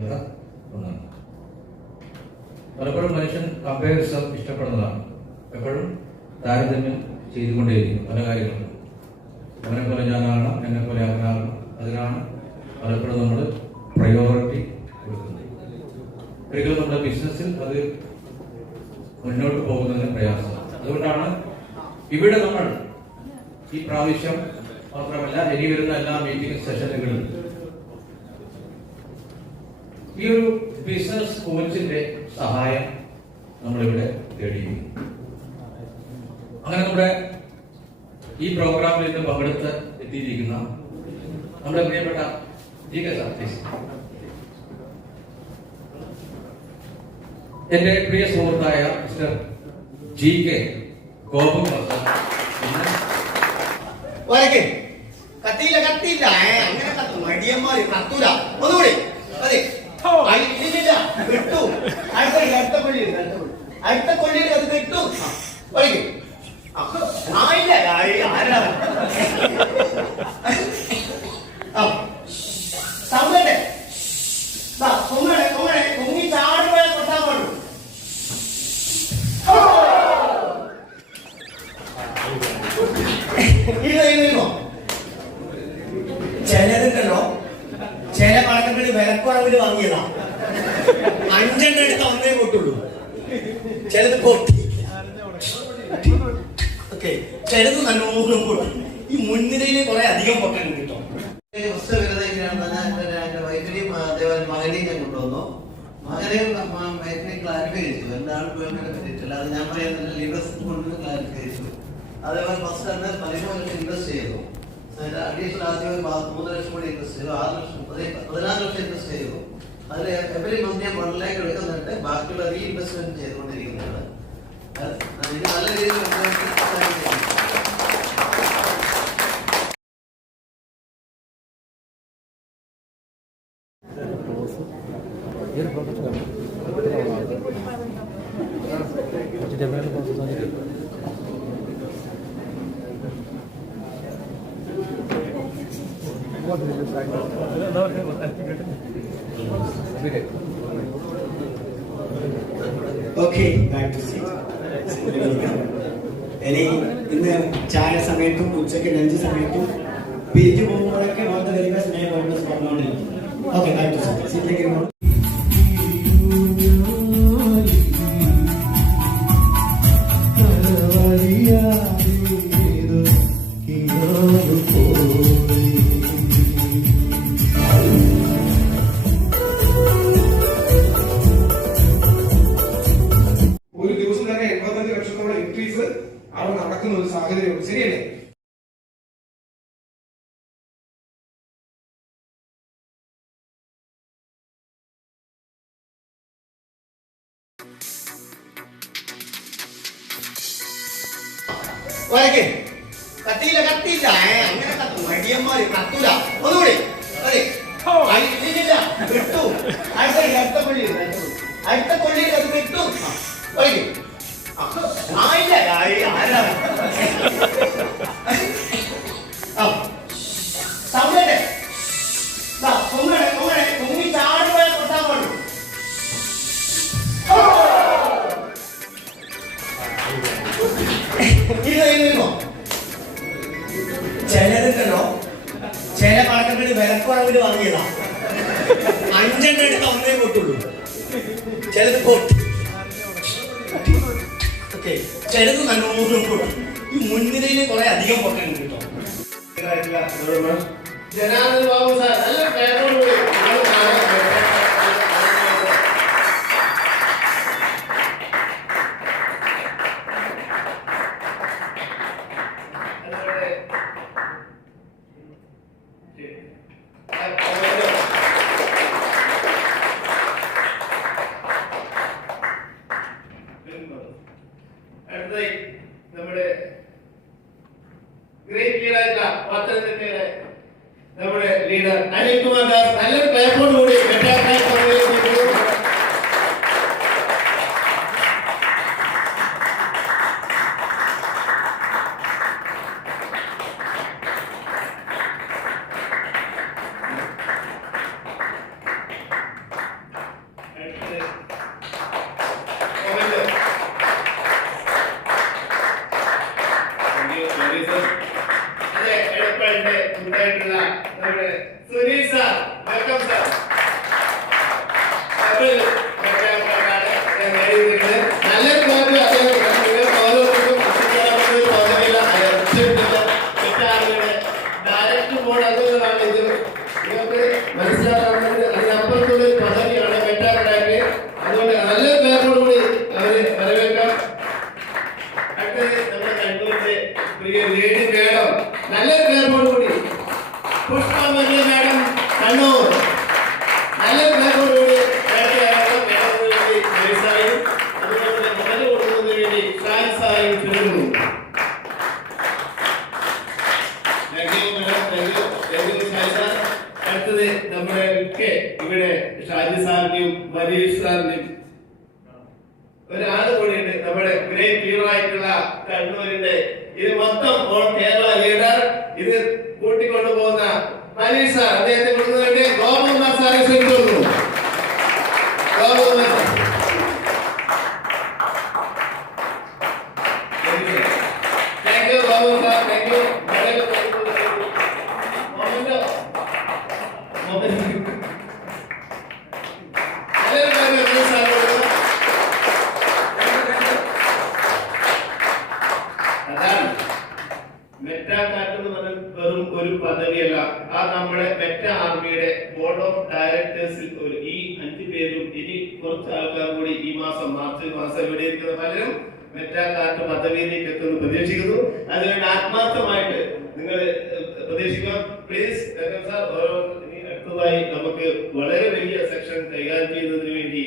ഒന്നാണ്. പലപ്പോഴും മനുഷ്യൻ കമ്പാരിസൺ ഇഷ്ടപ്പെടുന്നതാണ്. എപ്പോഴും താരതമ്യം ചെയ്തുകൊണ്ടേയിരിക്കും പല കാര്യങ്ങളും. അവനെ പോലെ ഞാനാകണം, എന്നെ പോലെ ആകണം. അതിനാണ് പലപ്പോഴും നമ്മൾ പ്രയോറിറ്റി കൊടുക്കുന്നത്. ഒരിക്കലും നമ്മുടെ ബിസിനസ്സിൽ അത് മുന്നോട്ട് പോകുന്നതിന് പ്രയാസമാണ്. അതുകൊണ്ടാണ് ഇവിടെ നമ്മൾ ഈ പ്രാവശ്യം മാത്രമല്ല ഇനി വരുന്ന എല്ലാ മീറ്റിംഗ് സെഷനുകളിലും ഈ ഒരു ബിസിനസ് കോച്ചിന്റെ സഹായം നമ്മളിവിടെ തേടിയിരുന്നു. അങ്ങനെ നമ്മുടെ ഈ പ്രോഗ്രാമിൽ ഇന്ന് പങ്കെടുത്ത് എത്തിയിരിക്കുന്ന നമ്മുടെ പ്രിയപ്പെട്ട ജി കെ സാർ, എന്റെ പ്രിയ സുഹൃത്തായ മിസ്റ്റർ ജി കെ ഗോപം കത്തിയില്ല കത്തിയില്ല അങ്ങനെ മടിയന്മാര് കത്തൂല ഒന്നുകൂടി അതെ വിട്ടു അടുത്ത കൊള്ളിയിൽ അത് വിട്ടു പഠിക്കും ആയില്ല ആരാ സൗണ്ടേ പൊങ്ങി ചാടുപോയ തൊട്ടാൻ പാടും. ചിലതുണ്ടല്ലോ ചില പടക്കങ്ങളിൽ വിലക്കുറവിൽ വാങ്ങിയതാ, 5 എണ്ണം എടുത്ത ഒന്നേ പൊട്ടുള്ളൂ. ചിലത് പൊട്ടി, ഓക്കെ, ചിലത് നല്ലോണം പൊട്ടും. ഈ മുൻനിരയില് കുറെ അധികം പൊട്ടാൻ കിട്ടും. മകനെയും ഞാൻ കൊണ്ടുവന്നു. മകനെ വൈഫിനെ ക്ലാരിഫൈ ചെയ്തു എന്താണ് പേയ്മെന്റ് പറ്റിയിട്ടില്ല. അത് ഞാൻ പറയുന്നത് ലിവസ് കൊണ്ട് ക്ലാരിഫൈ ചെയ്തു. അതേപോലെ ഫസ്റ്റ് തന്നെ 13 ലക്ഷം ഇൻവെസ്റ്റ് ചെയ്തു. അഡീഷണൽ ആദ്യം 3 ലക്ഷം കൂടി ഇൻവെസ്റ്റ് ചെയ്തു. 14 ലക്ഷം ഇൻവെസ്റ്റ് ചെയ്തു. അതിൽ എവറി മന്ത് ഞാൻ 1 ലാഖ് എടുക്കുന്നുണ്ട്. ബാക്കിയുള്ള റീഇൻവെസ്റ്റ്മെന്റ് ചെയ്തുകൊണ്ടിരിക്കുന്നതാണ്. നല്ല രീതിയിൽ ഇനി ഇന്ന് ചായ സമയത്തും ഉച്ചയ്ക്ക് ലഞ്ച് സമയത്തും പിരിഞ്ഞു പോകുമ്പോഴൊക്കെ ഓർത്ത് വരിക സ്നേഹം പറഞ്ഞുകൊണ്ടിരിക്കും. Okay, back to seat. സീറ്റിലേക്ക് ഇരുന്നോളൂ. ഒരു ദിവസം തന്നെ 85 ലക്ഷത്തോളം ഇൻക്രീസ് അവിടെ നടക്കുന്ന ഒരു സാഹചര്യമുണ്ട്. ശരിയല്ലേ? കത്തിയില്ല കത്തിയില്ല അങ്ങനെ മടിയന്മാര് കത്തൂല ഒന്നുകൂടി അതെ വിട്ടു അടുത്ത കൊള്ളിയിൽ അത് വിട്ടു പഠിക്കും ആയില്ല ആരാ സൗണ്ടേ പൊങ്ങി ചാടുപോയ തൊട്ടാൻ പാടും. ചിലതുണ്ടല്ലോ ചില പടക്കങ്ങളിൽ വിലക്കുറവിൽ വാങ്ങിയതാ, 5 എണ്ണം എടുത്ത ഒന്നേ പൊട്ടുള്ളൂ. ചിലത് പൊട്ടി, ഓക്കെ, ചിലത് നല്ലോണം പൊട്ടും. ഈ മുൻനിരയില് കുറെ അധികം പൊട്ടാൻ കിട്ടും. ജനാർദ്ദൻ ബാബു സാർ നല്ല പേപ്പറോടുകൂടി അടുത്തതായി നമ്മുടെ ഗ്രേറ്റ് ലീഡറായിട്ടുള്ള പത്തനംതിട്ടയിലെ നമ്മുടെ ലീഡർ അനിൽകുമാർ ദാസ് നല്ലൊരു പേപ്പറോട് കൂടി വേൾഡിന്റെ കൂട്ടായിട്ടുള്ള നമ്മുടെ സുനിൽ സാർ, വെൽക്കം സാർ. നല്ലൊരു ക്ലാസ് നിങ്ങൾക്ക് ഓരോരുത്തർക്കും തോന്നില്ല. ഡയറക്റ്റ് ബോർഡ് അതുകൊണ്ടാണ് ഇത് നിങ്ങൾക്ക് മനസ്സിലാക്കാവുന്നത്. അതിനപ്പുറത്തുള്ള ഒരു പദ്ധതിയാണ് മെറ്റാക്കടാക്ക്. അതുകൊണ്ട് നല്ലൊരു ക്ലാസോടുകൂടി അവര് വരവേൽക്കാം. അടുത്തത് നമ്മുടെ കണ്ണൂരിന്റെ പ്രിയ ലേഡി മേഡം, നല്ലൊരു ക്ലാസോടുകൂടി പുഷ്പമല്യ മേഡം കണ്ണൂർ, നല്ലൊരു ക്ലാസോടുകൂടി അടുത്തത് നമ്മുടെ ഇവിടെ ഷാജി സാറിന്റെയും മനീഷ് സാറിന്റെയും ഒരാള് കൂടിയുണ്ട്. നമ്മുടെ ഗ്രേറ്റ് ഹീറോ ആയിട്ടുള്ള കണ്ണൂരിന്റെ ഇത് മൊത്തം ഓൾ കേരള ലീഡർ, ഇത് കൂട്ടിക്കൊണ്ടു പോകുന്ന മനീഷ് സാർ, അദ്ദേഹത്തെ കൊടുക്കുന്നതിന്റെ ഗോപകുമാർ സാറെ ക്ഷണിക്കുന്നു. Gopakumar sir, thank you Gopakumar sir, thank you. വെറും ഒരു പദവിയല്ല, ആ നമ്മുടെ മെറ്റ ആർമിയുടെ ബോർഡ് ഓഫ് ഡയറക്ടേഴ്സിൽ ഈ 5 പേരും ഇനി കുറച്ച് ആൾക്കാർ കൂടി ഈ മാസം മാർച്ച് മാസം ഇവിടെ ഇരിക്കുന്ന പലരും മെറ്റാകാർട്ട് പദവിയിലേക്ക് എത്തുമെന്ന് പ്രതീക്ഷിക്കുന്നു. അതുകൊണ്ട് ആത്മാർത്ഥമായിട്ട് നിങ്ങൾ പ്രതീക്ഷിക്കുക. പ്ലീസ് സാർ, അടുത്തതായി നമുക്ക് വളരെ വലിയ സെക്ഷൻ കൈകാര്യം ചെയ്യുന്നതിന് വേണ്ടി